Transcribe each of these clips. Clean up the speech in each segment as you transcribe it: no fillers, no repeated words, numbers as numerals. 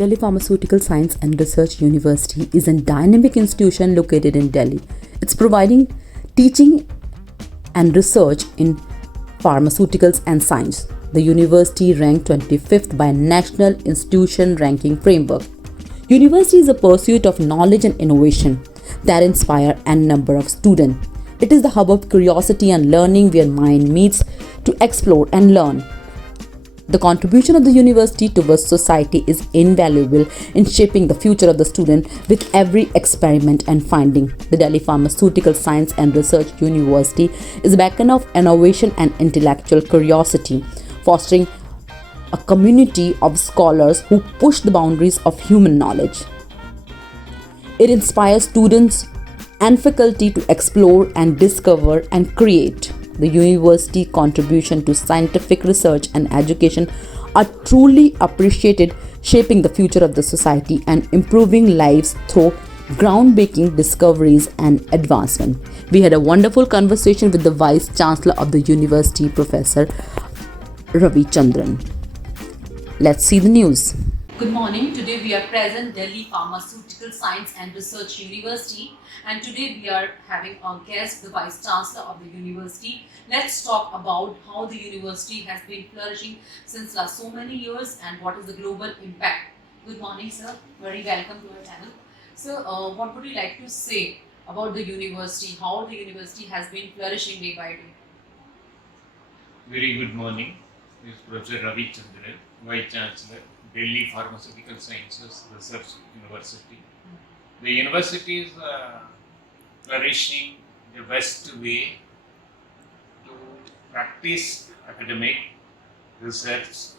Delhi Pharmaceutical Science and Research University is a dynamic institution located in Delhi. It's providing teaching and research in pharmaceuticals and science. The university ranked 25th by National Institution Ranking Framework. University is a pursuit of knowledge and innovation that inspire a number of students. It is the hub of curiosity and learning where mind meets to explore and learn. The contribution of the university towards society is invaluable in shaping the future of the student with every experiment and finding. The Delhi Pharmaceutical Science and Research University is a beacon of innovation and intellectual curiosity, fostering a community of scholars who push the boundaries of human knowledge. It inspires students and faculty to explore and discover and create. The university contribution to scientific research and education are truly appreciated, shaping the future of the society and improving lives through groundbreaking discoveries and advancement. We had a wonderful conversation with the Vice Chancellor of the university, Professor Ravi Chandran. Let's see the news. Good morning. Today we are present Delhi Pharmaceutical Science and Research University, and today we are having our guest, the Vice Chancellor of the university. Let's talk about how the university has been flourishing since last so many years and what is the global impact. Good morning, sir. Very welcome to our channel. Sir, what would you like to say about the university? How the university has been flourishing day by day? Very good morning. This is Professor Ravi Chandran, Vice Chancellor, Delhi Pharmaceutical Sciences Research University. The university is flourishing the best way to practice academic research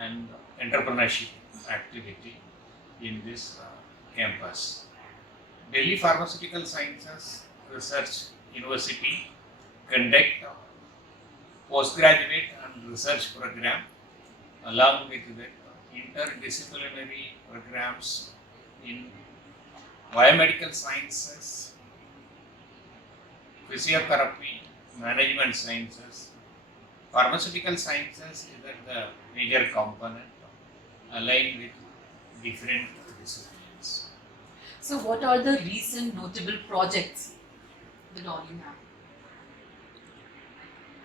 and entrepreneurship activity in this campus. Delhi Pharmaceutical Sciences Research University conduct postgraduate and research program along with the interdisciplinary programs in biomedical sciences, physiotherapy, management sciences, pharmaceutical sciences is the major component aligned with different disciplines. So what are the recent notable projects that all you have?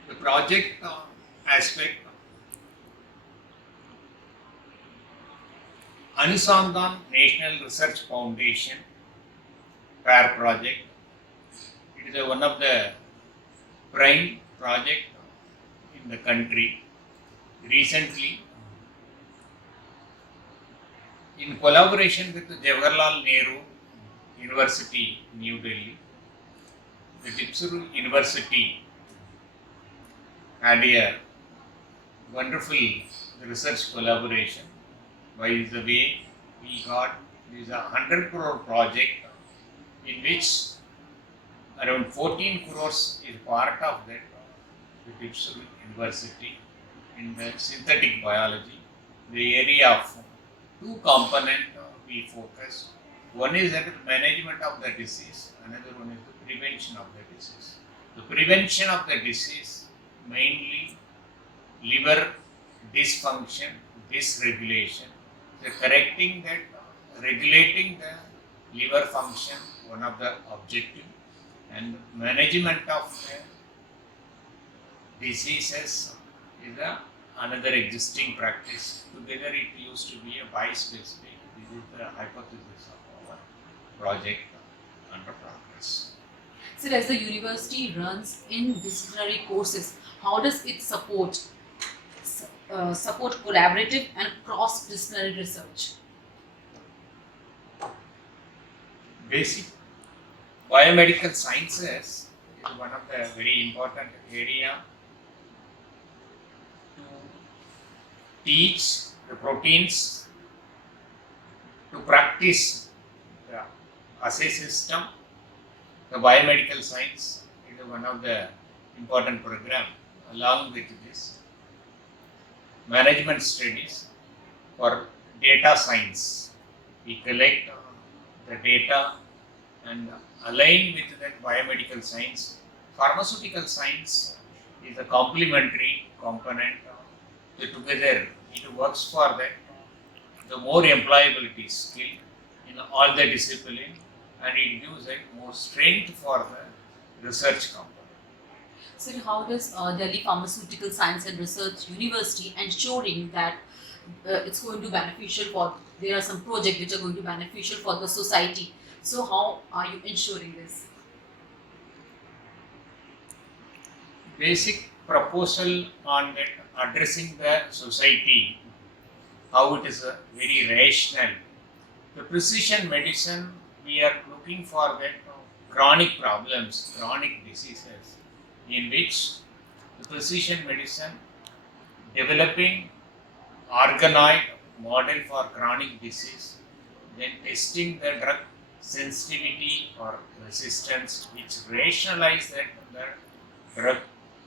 The project aspect, Anusandhan National Research Foundation PAIR project. It is one of the prime project in the country. Recently, in collaboration with the Jawaharlal Nehru University, New Delhi, the Tipsuru University had a wonderful research collaboration. By the way, we got this 100 crore project in which around 14 crores is part of that the Tipsuru University in the synthetic biology. The area of two components we focus. One is that management of the disease, another one is the prevention of the disease. The prevention of the disease mainly liver dysfunction, dysregulation. So correcting that, regulating the liver function, one of the objective, and management of the diseases is another existing practice. Together it used to be a bispecific. This is the hypothesis of our project under progress. So as the university runs interdisciplinary courses, how does it support collaborative and cross-disciplinary research? Basic biomedical sciences is one of the very important area to teach the proteins, to practice the assay system. The biomedical science is one of the important program. Along with this, management studies for data science. We collect the data and align with that biomedical science. Pharmaceutical science is a complementary component. Together it works for that the more employability skill in all the discipline, and it gives a more strength for the research company. So, how does Delhi Pharmaceutical Science and Research University ensuring that it's going to beneficial for? There are some projects which are going to beneficial for the society. So, how are you ensuring this? Basic proposal on that addressing the society, how it is very rational. The precision medicine, we are looking for that chronic problems, chronic diseases, in which the precision medicine developing organoid model for chronic disease, then testing the drug sensitivity or resistance, which rationalize that the drug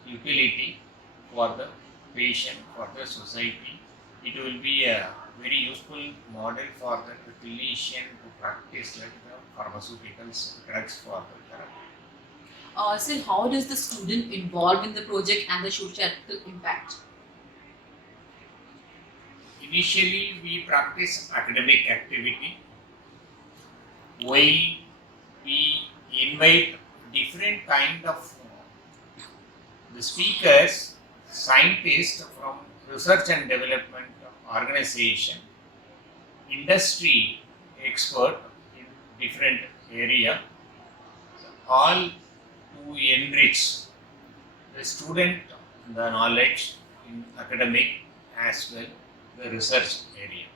utility for the patient, for the society. It will be a very useful model for the clinician to practice like the pharmaceuticals drugs for the therapy. So, how does the student involve in the project and the societal impact? Initially, we practice academic activity while we invite different kind of the speakers, scientists from research and development organization, industry expert in different area, all to enrich the student the knowledge in academic as well the research area.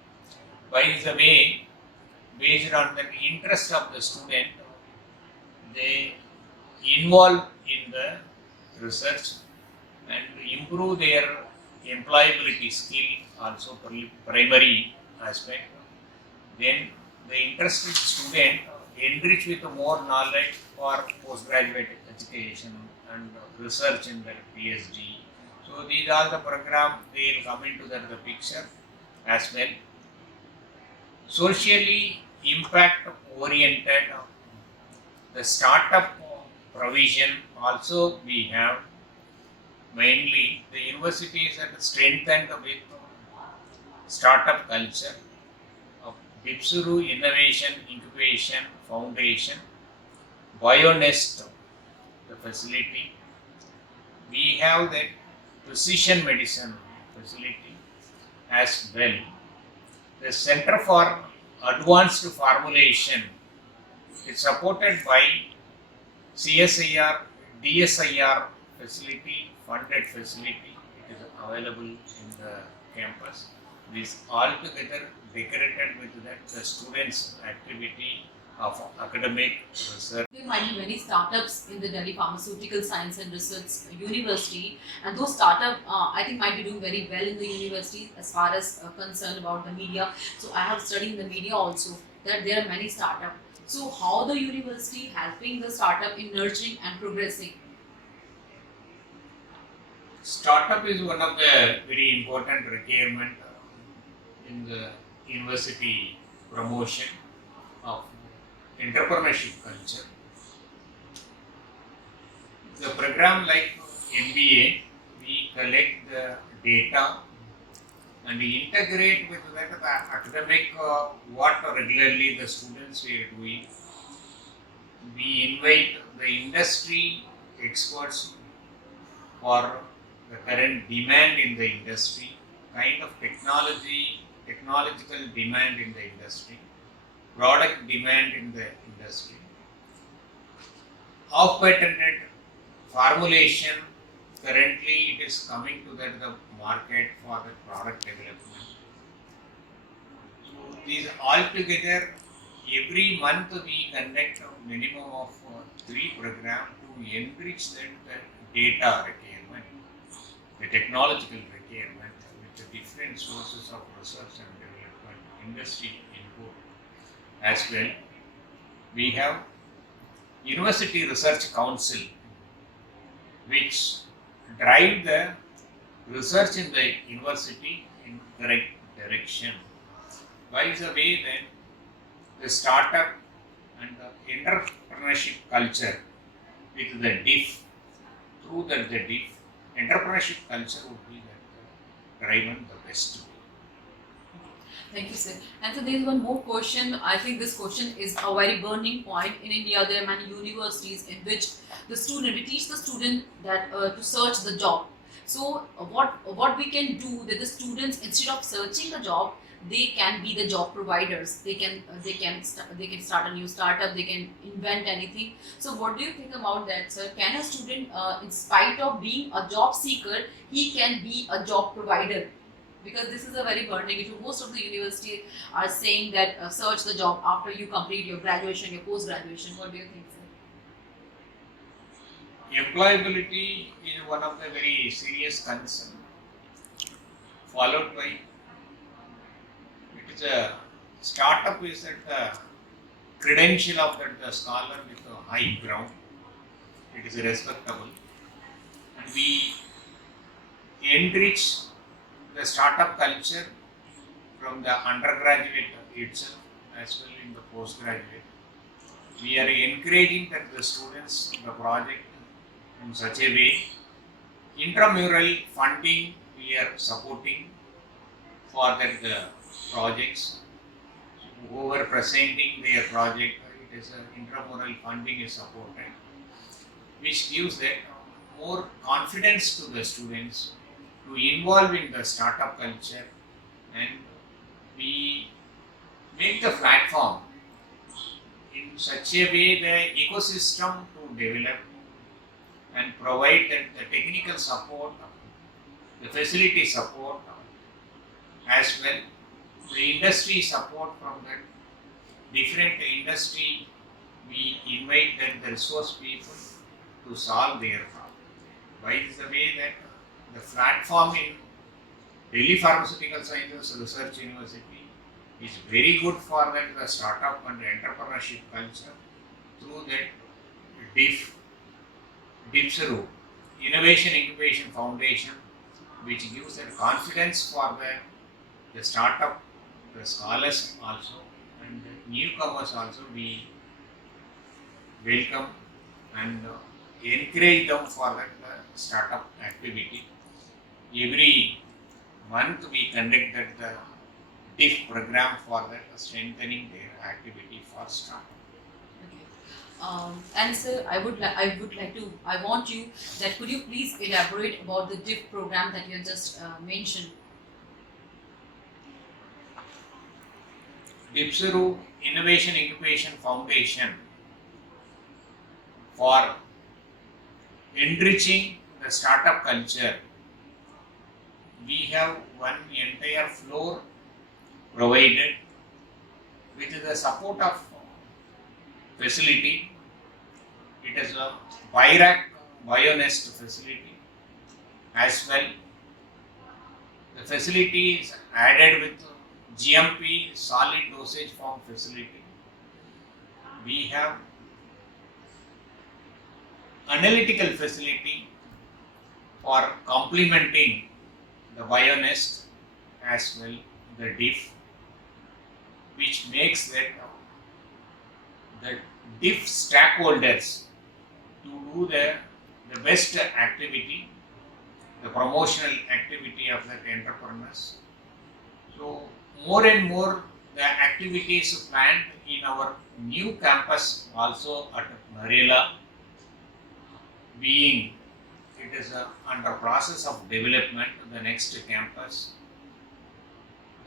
By the way, based on the interest of the student, they involve in the research and improve their employability skill also primary aspect. Then the interested student enrich with more knowledge for postgraduate education and research in their PhD. So these are the program they will come into the picture as well. Socially impact oriented, the startup provision also we have. Mainly the universities are strengthened with startup culture of Dipsuru Innovation Incubation Foundation, BioNest, the facility. We have the precision medicine facility as well. The Center for Advanced Formulation is supported by CSIR, DSIR facility, funded facility. It is available in the campus. This all together decorated with that the students' activity of academic research. There might be many startups in the Delhi Pharmaceutical Science and Research University, and those startups I think might be doing very well in the university as far as concerned about the media. So I have studied in the media also that there are many startups. So how the university helping the startup in nurturing and progressing? Startup is one of the very important requirement in the university promotion of entrepreneurship culture. The program like MBA, we collect the data and we integrate with that the academic what regularly the students were doing. We invite the industry experts for the current demand in the industry, kind of technological demand in the industry, product demand in the industry, off-patented formulation. Currently, it is coming to the market for the product development. So, these all together, every month we conduct a minimum of 3 programs to enrich that data requirement, the technological requirement with the different sources of research and development, industry input as well. We have University Research Council, which drive the research in the university in correct direction. By the way, then the startup and the entrepreneurship culture with the DIF, through the DIF, entrepreneurship culture would be the driven the best way. Thank you, sir. And so there is one more question. I think this question is a very burning point in India. There are many universities in which the student, we teach the student that to search the job. So what we can do that the students, instead of searching a job, they can be the job providers. They can start a new startup. They can invent anything. So what do you think about that, sir? Can a student, in spite of being a job seeker, he can be a job provider? Because this is a very burning issue. Most of the universities are saying that search the job after you complete your graduation, your post graduation. What do you think, sir? Employability is one of the very serious concern, followed by it is a startup is at the credential of that the scholar with a high ground. It is respectable, and we enrich the startup culture from the undergraduate itself as well in the postgraduate. We are encouraging that the students the project in such a way. Intramural funding we are supporting for that the projects. Who are presenting their project, it is intramural funding is supported, which gives that more confidence to the students to involve in the startup culture, and we make the platform in such a way the ecosystem to develop and provide that the technical support, the facility support, as well the industry support from that different industry. We invite that the resource people to solve their problem. By the way that the platform in Delhi Pharmaceutical Sciences Research University is very good for that the startup and entrepreneurship culture through that DIPSRU, Innovation Incubation Foundation, which gives that confidence for the startup, the scholars also, and the newcomers also. We welcome and encourage them for that startup activity. Every month we conduct that the DIF program for that strengthening their activity for startup. Okay. And sir, I want you that could you please elaborate about the DIF program that you just mentioned? DIPSRU Innovation Incubation Foundation for enriching the startup culture. We have one entire floor provided with the support of facility. It is a BIRAC bionest facility as well. The facility is added with GMP solid dosage form facility. We have analytical facility for complementing the bionest as well the DIF, which makes that the DIF stakeholders to do the best activity, the promotional activity of the entrepreneurs. So more and more the activities planned in our new campus also at Narela, being it is under process of development the next campus.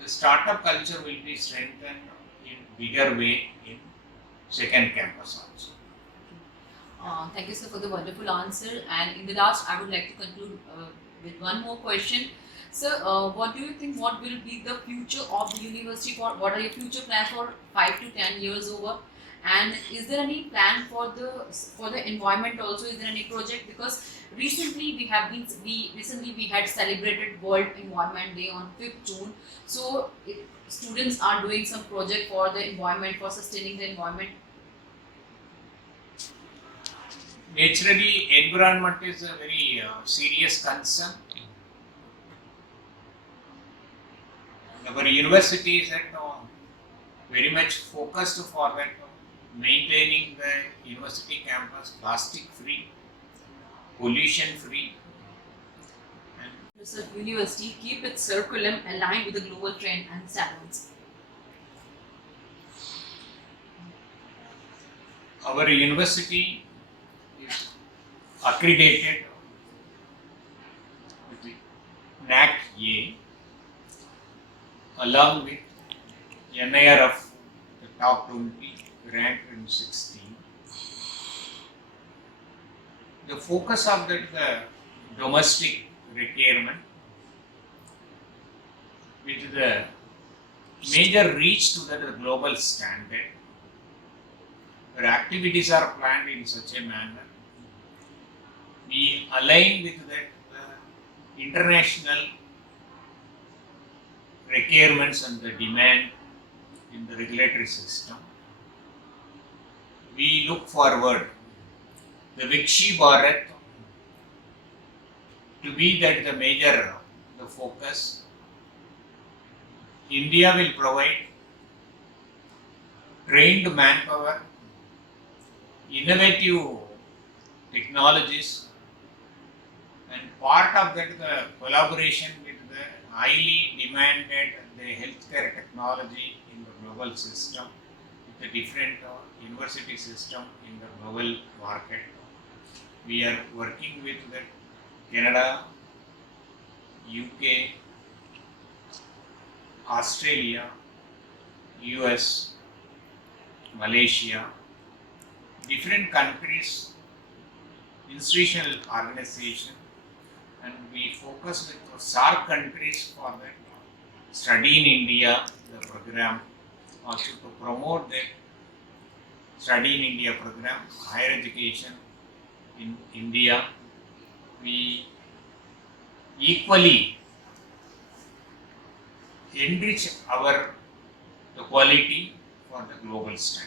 The startup culture will be strengthened in bigger way in second campus also. Thank you, sir, for the wonderful answer. And in the last, I would like to conclude with one more question. Sir, what do you think? What will be the future of the university? What are your future plans for 5 to 10 years over? And is there any plan for the environment also? Is there any project? Because recently we had celebrated World Environment Day on 5th June. So students are doing some project for the environment, for sustaining the environment. Naturally, environment is a very serious concern. Our university is very much focused for that maintaining the university campus plastic free, pollution free, and Research University keep its curriculum aligned with the global trend and standards? Our university is accredited with the NAC-A along with NIRF, the top 20, ranked in 16. The focus of the domestic requirement with the major reach to the global standard, where activities are planned in such a manner. We align with the international requirements and the demand in the regulatory system. We look forward the Vikshi Bharat to be that the major the focus. India will provide trained manpower, innovative technologies, and part of that the collaboration with the highly demanded the healthcare technology in the global system, with the different university system in the global market. We are working with the Canada, UK, Australia, US, Malaysia, different countries, institutional organization, and we focus with the SAARC countries for the study in India, the program, also to promote the study in India program, higher education in India. We equally enrich our the quality for the global standard.